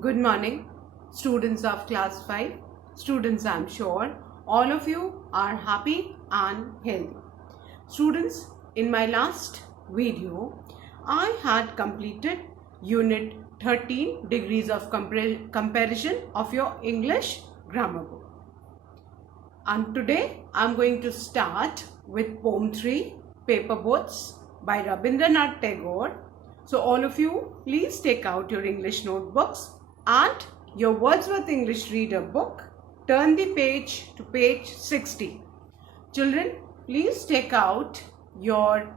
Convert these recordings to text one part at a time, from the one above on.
Good morning, students of class 5. Students, I'm sure all of you are happy and healthy. Students, in my last video, I had completed Unit 13 Degrees of Comparison of your English grammar book. And today, I'm going to start with Poem 3, Paper Boats by Rabindranath Tagore. So all of you, please take out your English notebooks and your Wordsworth English Reader book. Turn the page to page 60. Children, please take out your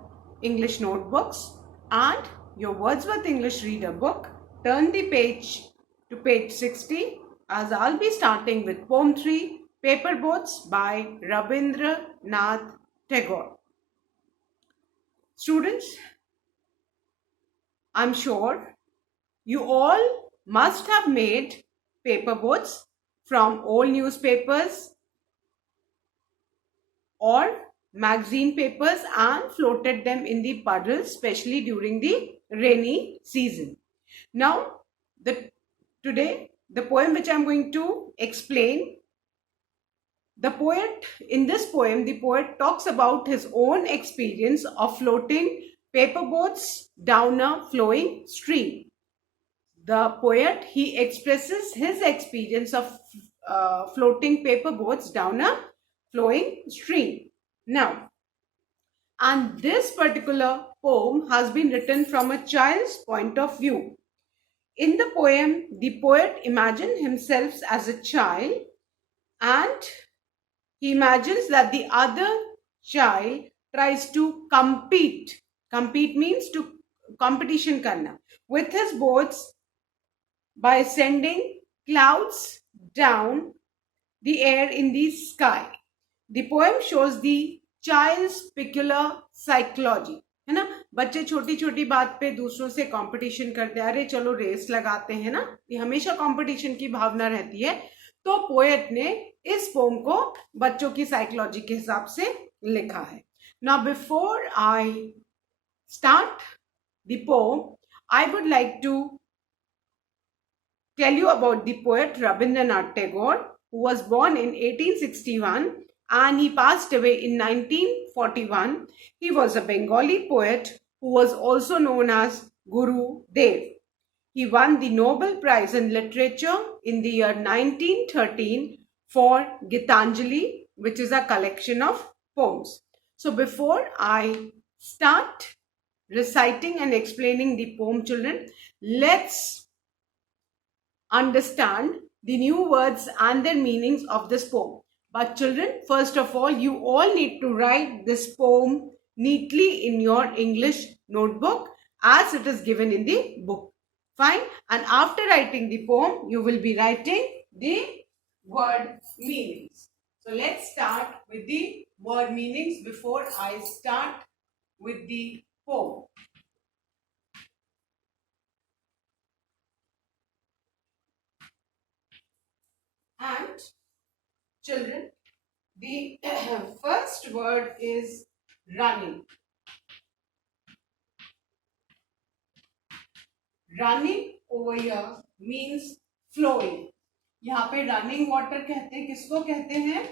English notebooks and your Wordsworth English Reader book. Turn the page to page 60 as I'll be starting with Poem 3, Paper Boats by Rabindranath Tagore. Students, I'm sure you all must have made paper boats from old newspapers or magazine papers and floated them in the puddles, especially during the rainy season. Now, today, the poem which I'm going to explain, in this poem, the poet talks about his own experience of floating paper boats down a flowing stream. The poet, he expresses his experience of floating paper boats down a flowing stream. Now, and this particular poem has been written from a child's point of view. In the poem, the poet imagines himself as a child and he imagines that the other child tries to compete. Compete means to competition karna with his boats by sending clouds down the air in the sky. The poem shows the child's peculiar psychology. है ना, बच्चे छोटी छोटी बात पे दूसरों से competition करते हैं, अरे चलो रेस लगाते हैं ना, ये हमेशा कंपटीशन की भावना रहती है. तो पोएट ने इस पोम को बच्चों की साइकोलॉजी के हिसाब से लिखा है. Now before I start the poem, I would like to tell you about the poet Rabindranath Tagore, who was born in 1861 and he passed away in 1941. He was a Bengali poet who was also known as Guru Dev. He won the Nobel Prize in Literature in the year 1913 for Gitanjali, which is a collection of poems. So before I start reciting and explaining the poem, children, let's understand the new words and their meanings of this poem. But children, first of all, you all need to write this poem neatly in your English notebook as it is given in the book. Fine. And after writing the poem, you will be writing the word meanings. So let's start with the word meanings before I start with the poem. And children, the first word is running. Running over here means flowing. यहाँ पे running water कहते हैं, किसको कहते हैं?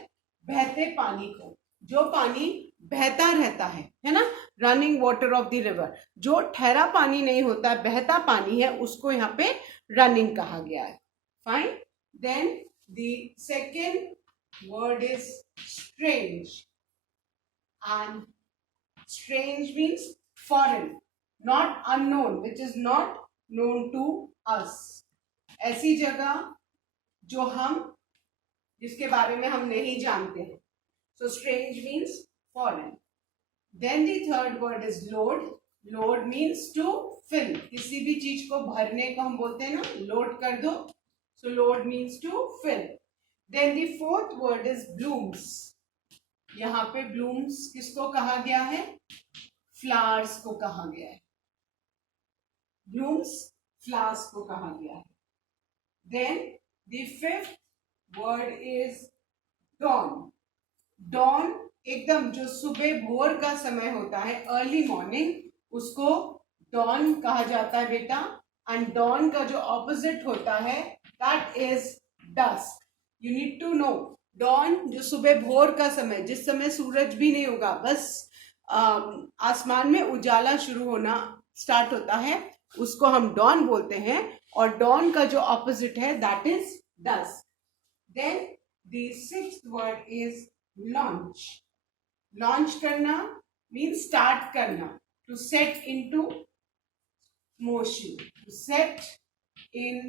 बहते पानी को, जो पानी बहता रहता है ना, running water of the river. जो ठहरा पानी नहीं होता, बहता पानी है, उसको यहाँ पे रनिंग कहा गया है. Fine. Then the second word is strange, and strange means foreign, not unknown, which is not known to us. ऐसी जगह जो जिसके बारे में हम नहीं जानते हैं. So strange means foreign. Then the third word is load. Load means to fill. किसी भी चीज को भरने को हम बोलते हैं ना, लोड कर दो. So load means to fill. Then the fourth word is blooms. यहाँ पे blooms किसको कहा गया है? Flowers को कहा गया है. Blooms flowers को कहा गया है. Then the fifth word is dawn. Dawn एकदम जो सुबह भोर का समय होता है, early morning, उसको dawn कहा जाता है बेटा. एंड डॉन का जो ऑपोजिट होता है that is dusk. You need to know dawn जो सुबह भोर का समय, जिस समय सूरज भी नहीं होगा, बस आसमान में उजाला शुरू होना स्टार्ट होता है, उसको हम डॉन बोलते हैं. और डॉन का जो ऑपोजिट है that is dusk. Then the sixth word is launch. Launch करना मीन्स स्टार्ट करना, to set into motion, to set in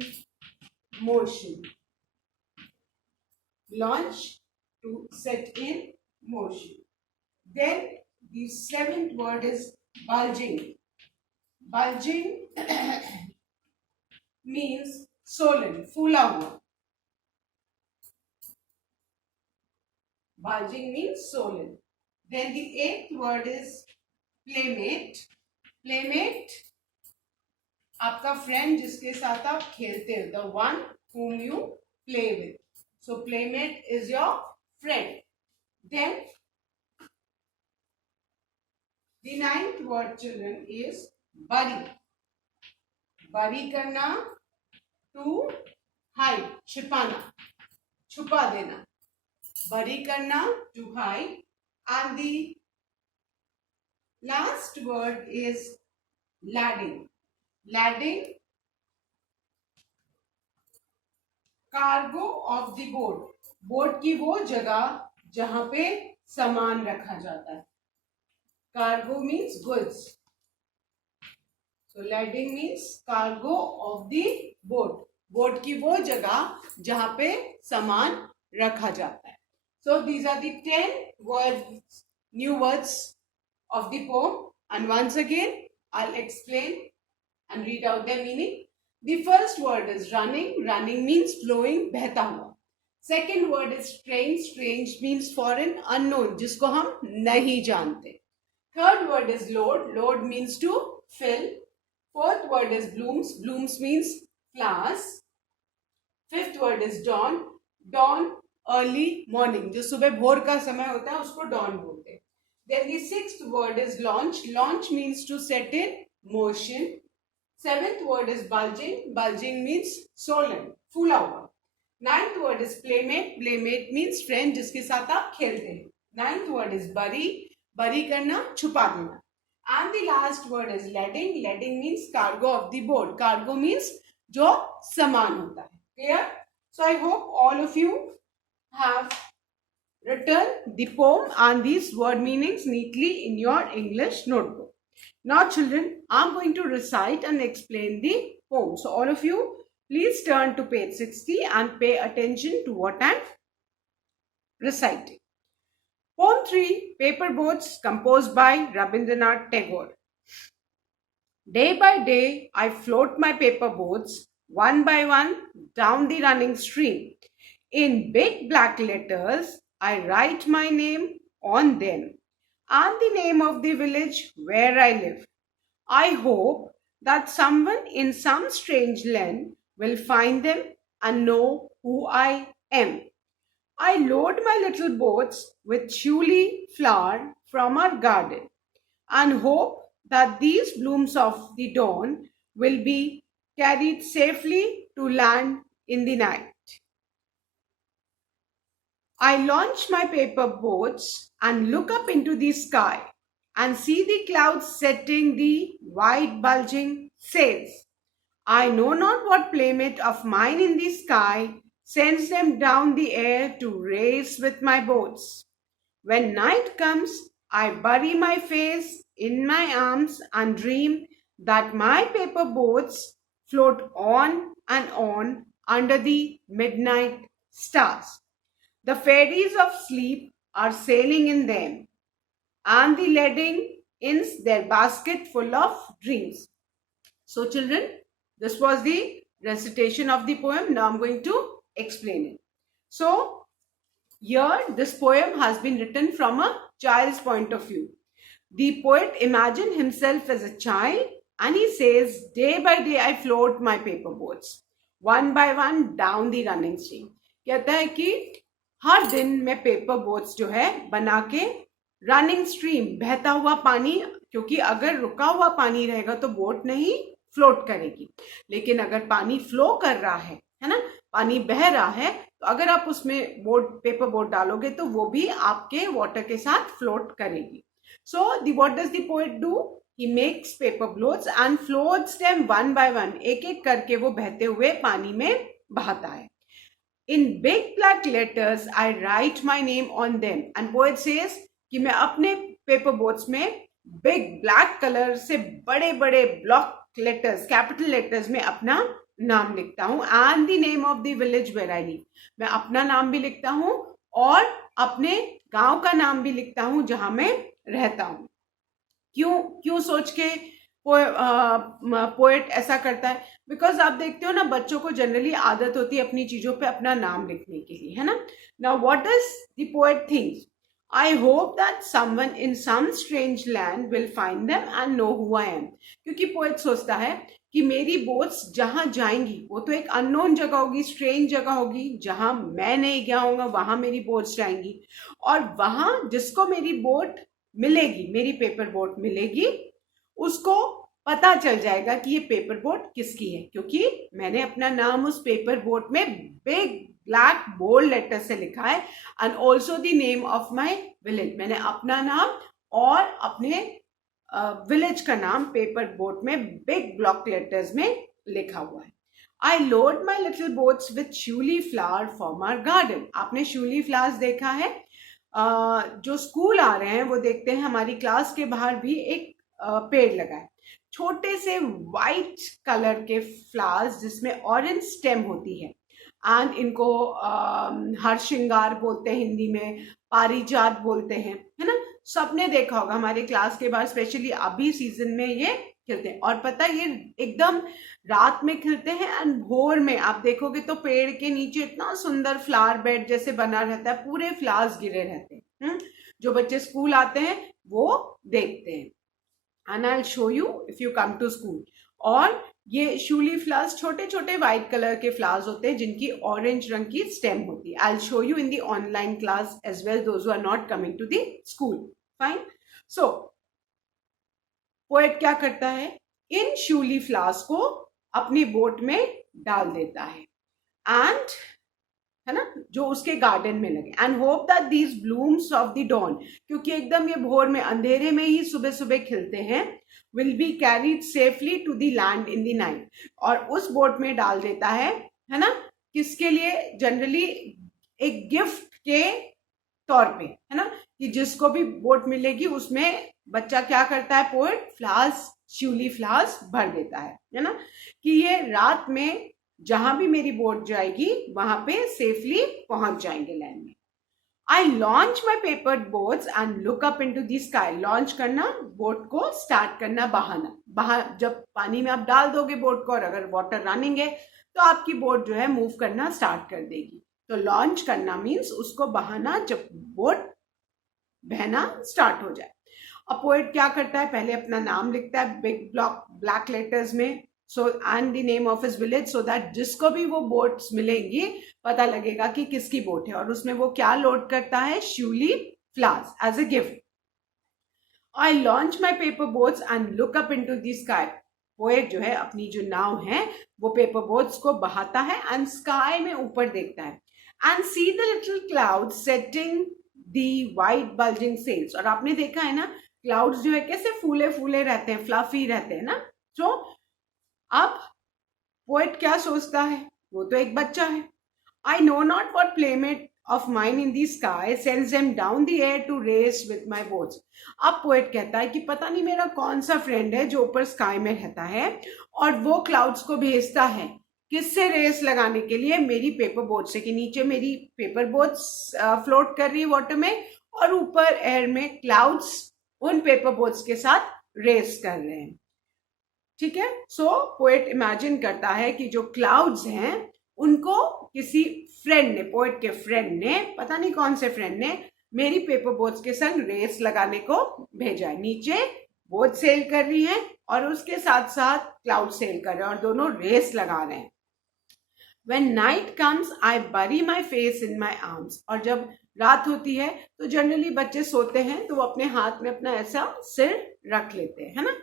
motion. Launch, to set in motion. Then the seventh word is bulging. Bulging means swollen, फूला हुआ. Bulging means swollen. Then the eighth word is playmate. Playmate आपका friend जिसके साथ आप खेलते हो, the one whom you play with. So playmate is your friend. Then the ninth word, children, is bury. Bury करना, to hide, छिपाना, छुपा देना. Bury करना, to hide. And the last word is ladding. Ladding, cargo of the boat. Boat की वो जगह जहां पे सामान रखा जाता है. Cargo means goods. So lading means cargo of the boat. Boat की वो जगह जहां पे सामान रखा जाता है. So these are the 10 words, new words of the poem. And once again I will explain and read out their meaning. The first word is running. Running means flowing, बहता हुआ. Second word is strange. Strange means foreign, unknown, जिसको हम नहीं जानते. Third word is load. Load means to fill. Fourth word is blooms. Blooms means flowers. Fifth word is dawn. Dawn, early morning, जो सुबह भोर का समय होता है उसको dawn बोलते हैं. Then the sixth word is launch. Launch means to set in motion. Seventh word is bulging. Bulging means swollen, फूला हुआ. Ninth word is playmate. Playmate means friend जिसके साथ आप खेलते हैं. Ninth word is bury. Bury करना, छुपा देना. And the last word is ladding. Ladding means cargo of the boat. Cargo means जो सामान होता है. Clear? So I hope all of you have written the poem and these word meanings neatly in your English notebook. Now children, I'm going to recite and explain the poem. So all of you, please turn to page 60 and pay attention to what I'm reciting. Poem 3, Paper Boats, composed by Rabindranath Tagore. Day by day, I float my paper boats, one by one, down the running stream. In big black letters, I write my name on them, and the name of the village where I live. I hope that someone in some strange land will find them and know who I am. I load my little boats with chuli flower from our garden and hope that these blooms of the dawn will be carried safely to land in the night. I launch my paper boats and look up into the sky and see the clouds setting the wide bulging sails. I know not what playmate of mine in the sky sends them down the air to race with my boats. When night comes, I bury my face in my arms and dream that my paper boats float on and on under the midnight stars. The fairies of sleep are sailing in them, and the leading in their basket full of dreams. So children, this was the recitation of the poem. Now I'm going to explain it. So here this poem has been written from a child's point of view. The poet imagined himself as a child and he says, day by day I float my paper boats, one by one down the running stream. कहता है कि हर दिन मैं paper boats जो है बना के running stream, बहता हुआ पानी, क्योंकि अगर रुका हुआ पानी रहेगा तो बोट नहीं फ्लोट करेगी। लेकिन अगर पानी फ्लो कर रहा है ना, पानी बह रहा है, तो अगर आप उसमें पेपर बोट डालोगे तो वो भी आपके वाटर के साथ फ्लोट करेगी। So what does the poet do? He makes paper boats and floats them one by one, एक एक करके वो बहते हुए पानी में बहाता है। In big black letters, I write my name on them. And poet says कि मैं अपने पेपर बोट्स में बिग ब्लैक कलर से बड़े बड़े ब्लॉक लेटर्स, कैपिटल लेटर्स में अपना नाम लिखता हूँ। And the name of the village where I live, मैं अपना नाम भी लिखता हूँ और अपने गांव का नाम भी लिखता हूँ जहां मैं रहता हूँ। क्यों क्यों सोच के पोएट ऐसा करता है? बिकॉज आप देखते हो ना, बच्चों को जनरली आदत होती है अपनी चीजों पे अपना नाम लिखने के लिए, है ना। Now what does the poet thinks? I hope that someone in some strange land will find them and know who I am. क्योंकि पोएट सोचता है कि मेरी बोट्स जहां जाएंगी वो तो एक अननोन जगह होगी, स्ट्रेंज जगह होगी, जहां मैं नहीं गया होऊंगा वहां मेरी बोट्स जाएंगी, और वहां जिसको मेरी बोट मिलेगी, मेरी पेपर बोट मिलेगी, उसको पता चल जाएगा कि ये पेपर बोट किसकी है, क्योंकि मैंने अपना नाम उस पेपर बोट में बिग ब्लैक बोल्ड लेटर से लिखा है। And also the name of my village, मैंने अपना नाम और अपने विलेज का नाम पेपर बोट में बिग ब्लॉक लेटर्स में लिखा हुआ है। I load my little boats with shiuli flower from our garden. आपने शूली फ्लावर्स देखा है? जो स्कूल आ रहे हैं वो देखते हैं हमारी क्लास के बाहर भी एक पेड़ लगा है, छोटे से वाइट कलर के फ्लावर्स जिसमें ऑरेंज स्टेम होती है। एंड इनको हर श्रृंगार बोलते हैं, हिंदी में पारिजात बोलते हैं, है ना। सबने देखा होगा हमारे क्लास के बाहर, स्पेशली अभी सीजन में ये खिलते हैं। और पता है, ये एकदम रात में खिलते हैं एंड भोर में आप देखोगे तो पेड़ के नीचे इतना सुंदर फ्लावर बेड जैसे बना रहता है, पूरे फ्लावर्स गिरे रहते हैं। जो बच्चे स्कूल आते हैं वो देखते हैं। And I'll show you if you come to school. और ये शूली फ्लावर्स छोटे छोटे व्हाइट कलर के फ्लावर्स होते हैं जिनकी ऑरेंज रंग की स्टेम होती है। I'll show you in the online class as well, those who are not coming to the school. Fine. So, poet क्या करता है? इन शूली फ्लावर्स को अपनी बोट में डाल देता है एंड, है ना, जो उसके गार्डन में लगे। And hope that these blooms of the dawn, क्योंकि एकदम ये भोर में अंधेरे में ही सुबह सुबह खिलते हैं, will be carried safely to the land in the night. और उस बोट में डाल देता है ना, किसके लिए? जनरली एक गिफ्ट के तौर पे, है ना, कि जिसको भी बोट मिलेगी उसमें बच्चा क्या करता है? पोएट फ्लावर्स, शूली फ्लावर्स भर देता है ना, कि ये रात में जहां भी मेरी बोट जाएगी वहां पे सेफली पहुंच जाएंगे लैंड में। आई launch my paper boats and look up into the sky. Launch करना, बोट को स्टार्ट करना, बहाना। जब पानी में आप डाल दोगे बोट को और अगर वाटर रनिंग है तो आपकी बोट जो है मूव करना स्टार्ट कर देगी। तो लॉन्च करना मीन्स उसको बहाना, जब बोट बहना स्टार्ट हो जाए। अब पोएट क्या करता है? पहले अपना नाम लिखता है बिग ब्लैक लेटर्स में, so and the name of his village, so that जिसको भी वो बोट्स मिलेंगी पता लगेगा कि किसकी बोट है। और उसमें वो क्या लोड करता है? Shiuli flowers as a gift. I launch my paper boats and look up into the sky. Poet जो है अपनी जो नाव है वो पेपर बोट्स को बहाता है एंड स्काई में ऊपर देखता है and see the little cloud setting the white bulging sails. और आपने देखा है ना, क्लाउड्स जो है कैसे फूले फूले रहते हैं, फ्लफी रहते हैं ना। तो अब पोएट क्या सोचता है? वो तो एक बच्चा है। I know not what playmate of mine in the sky sends them down the air to race with my boats. अब पोएट कहता है कि पता नहीं मेरा कौन सा फ्रेंड है जो ऊपर स्काई में रहता है और वो क्लाउड्स को भेजता है किससे रेस लगाने के लिए? मेरी पेपर बोट से, कि नीचे मेरी पेपर बोट्स फ्लोट कर रही है वाटर में और ऊपर एयर में क्लाउड्स उन पेपर बोट्स के साथ रेस कर रहे हैं। ठीक है। सो पोएट इमेजिन करता है कि जो क्लाउड्स हैं उनको किसी फ्रेंड ने, पोएट के फ्रेंड ने, पता नहीं कौन से फ्रेंड ने, मेरी पेपर बोट्स के संग रेस लगाने को भेजा है। नीचे बोट सेल कर रही है और उसके साथ साथ क्लाउड सेल कर रहे हैं और दोनों रेस लगा रहे हैं। When night comes, I bury my face in my arms. और जब रात होती है तो जनरली बच्चे सोते हैं तो वो अपने हाथ में अपना ऐसा सिर रख लेते हैं, है ना।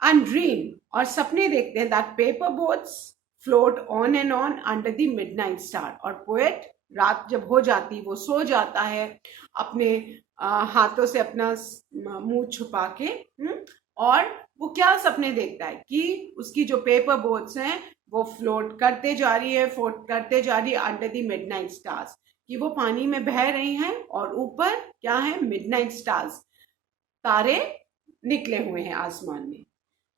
and dream, और सपने देखते हैं, that paper boats float on and on under the midnight star. और पोएट रात जब हो जाती, वो सो जाता है अपने हाथों से अपना मुंह छुपा के, और वो क्या सपने देखता है कि उसकी जो पेपर बोट्स हैं वो फ्लोट करते जा रही है, फ्लोट करते जा रही है अंडर द मिडनाइट स्टार्स, कि वो पानी में बह रही हैं और ऊपर क्या है, मिडनाइट स्टार्स, तारे निकले हुए हैं आसमान में.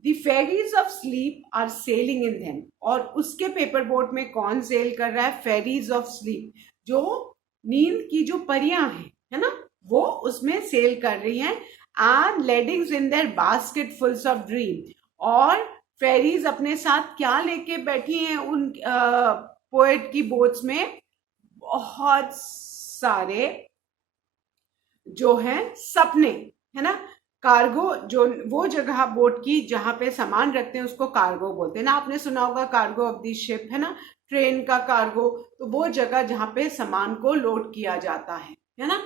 The fairies of sleep are sailing in them. और उसके पेपर बोट में कौन सेल कर रहा है, फेरीज ऑफ स्लीप, जो नींद की जो परियां हैं, है ना, वो उसमें सेल कर रही हैं. And ladings in their basket fulls of dream. और फेरीज अपने साथ क्या लेके बैठी हैं उन पोएट की बोट्स में, बहुत सारे जो है सपने, है ना. कार्गो, जो वो जगह बोट की जहां पे सामान रखते हैं उसको कार्गो बोलते हैं ना. आपने सुना होगा कार्गो ऑफ द शिप, है ना, ट्रेन का कार्गो. तो वो जगह जहां पे सामान को लोड किया जाता है ना.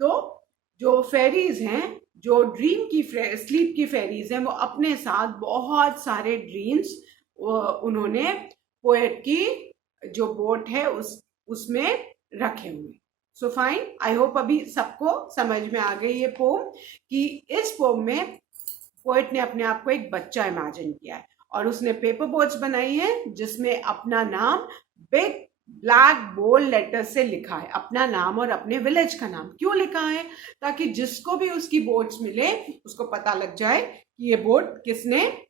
तो जो फेरीज हैं, जो ड्रीम की स्लीप की फेरीज हैं, वो अपने साथ बहुत सारे ड्रीम्स उन्होंने पोएट की जो बोट है उसमें रखे हुए. सो फाइन, आई होप अभी सबको समझ में आ गई ये पोम, कि इस पोम में पोएट ने अपने आप को एक बच्चा इमेजिन किया है और उसने पेपर बोट्स बनाई है जिसमें अपना नाम बिग ब्लैक बोल्ड लेटर से लिखा है, अपना नाम और अपने विलेज का नाम. क्यों लिखा है, ताकि जिसको भी उसकी बोट्स मिले उसको पता लग जाए कि ये बोट किसने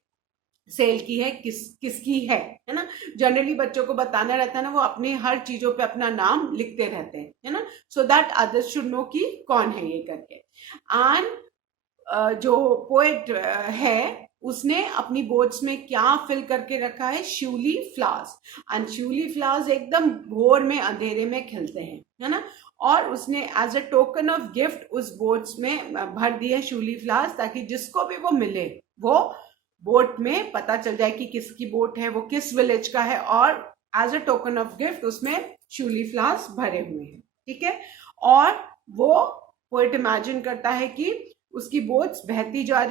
सेल की है, किसकी है ना. जनरली बच्चों को बताना रहता है ना, वो अपने हर चीजों पे अपना नाम लिखते रहते हैं, है ना, so that others should know कि कौन है ये करके. एंड जो पोएट है उसने अपनी बोट्स में क्या फिल करके रखा है, shiuli flowers. And shiuli flowers एकदम भोर में अंधेरे में खिलते हैं, है ना. और उसने as a token of gift उस बोट्स में भर दिए श्यूली फ्लावर्स, ताकि जिसको भी वो मिले वो बोट में पता चल जाए कि किसकी बोट है, वो किस विलेज का है, और as a token of gift उसमें श्यूली फ्लावर्स भरे हुए हैं. ठीक है. और वो पोएट इमेजिन करता है कि उसकी बोट्स बहती जा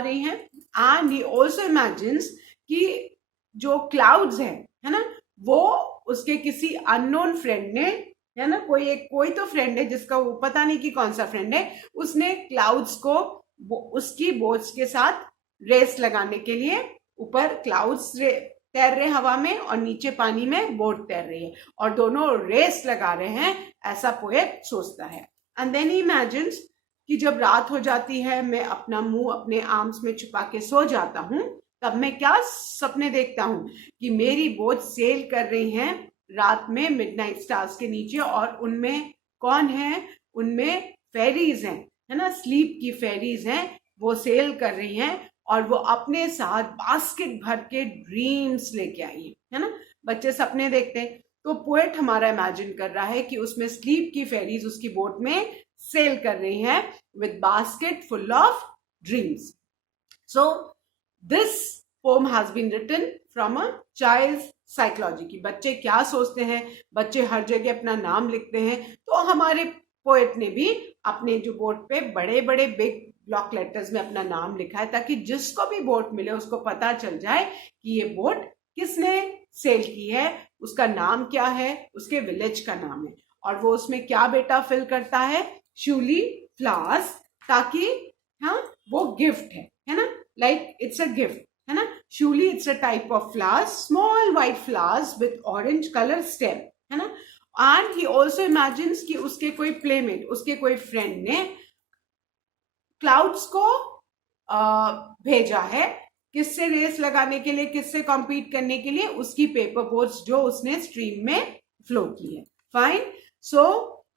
रही हैं. एंड ही ऑल्सो इमेजिन्स कि जो क्लाउड्स है ना, वो उसके किसी अननोन फ्रेंड ने, है ना, कोई तो फ्रेंड है जिसका वो पता नहीं कि कौन सा फ्रेंड है, उसने क्लाउड्स को उसकी बोट्स के साथ रेस लगाने के लिए, ऊपर क्लाउड्स तैर रहे हवा में और नीचे पानी में बोट तैर रही है और दोनों रेस लगा रहे हैं, ऐसा पोएट सोचता है. एंड देन ही इमेजिन्स कि जब रात हो जाती है, मैं अपना मुंह अपने आर्म्स में छुपा के सो जाता हूं, तब मैं क्या सपने देखता हूं, कि मेरी बोट सेल कर रही हैं रात में मिडनाइट स्टार्स के नीचे, और उनमें कौन है, उनमें फेरीज हैं, है ना, स्लीप की फेरीज हैं, वो सेल कर रही हैं और वो अपने साथ बास्केट भर के ड्रीम्स लेके आई है ना. बच्चे सपने देखते हैं, तो पोएट हमारा इमेजिन कर रहा है कि उसमें स्लीप की फेरीज उसकी बोट में सेल कर रही हैं with basket full of dreams. So this poem has been written from a child's psychology, की बच्चे क्या सोचते हैं, बच्चे हर जगह अपना नाम लिखते हैं. तो हमारे पोएट ने भी अपने जो बोट पे बड़े बड़े बिग ब्लॉक लेटर्स में अपना नाम लिखा है, ताकि जिसको भी बोट मिले उसको पता चल जाए कि ये बोट किसने सेल की है, उसका नाम क्या है, उसके विलेज का नाम है. और वो उसमें क्या बेटा फिल करता है, श्यूली फ्लावर्स, ताकि हाँ वो गिफ्ट है ना, लाइक इट्स अ गिफ्ट, है ना. Shiuli it's a type of flowers, small white flowers with orange colour stem, है ना. एंड ही ऑल्सो इमेजिन्स कि उसके कोई प्लेमेट, उसके कोई फ्रेंड ने क्लाउड्स को भेजा है, किससे रेस लगाने के लिए, किससे कॉम्पीट करने के लिए, उसकी पेपर बोट्स जो उसने स्ट्रीम में फ्लो की है. Fine. So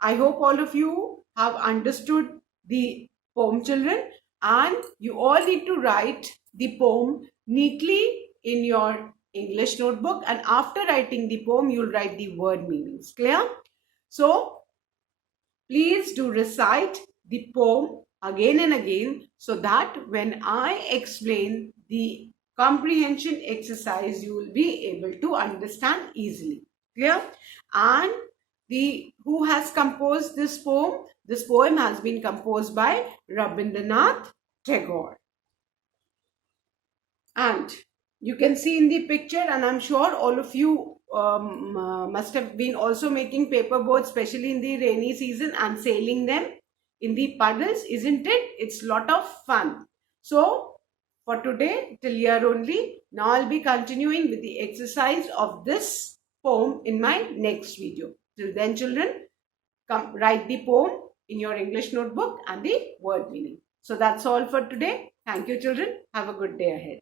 I hope all of you have understood the pome children, and you all need to write the poem neatly in your English notebook, and after writing the poem you'll write the word meanings. Clear? So please do recite the poem again and again, so that when I explain the comprehension exercise you will be able to understand easily. Clear? And who has composed this poem? This poem has been composed by Rabindranath Tagore. And you can see in the picture, and I'm sure all of you must have been also making paper boats, especially in the rainy season, and sailing them in the puddles, isn't it? It's a lot of fun. So for today, till here only. Now I'll be continuing with the exercise of this poem in my next video. Till then, children, come write the poem in your English notebook and the word meaning. So that's all for today. Thank you, children. Have a good day ahead.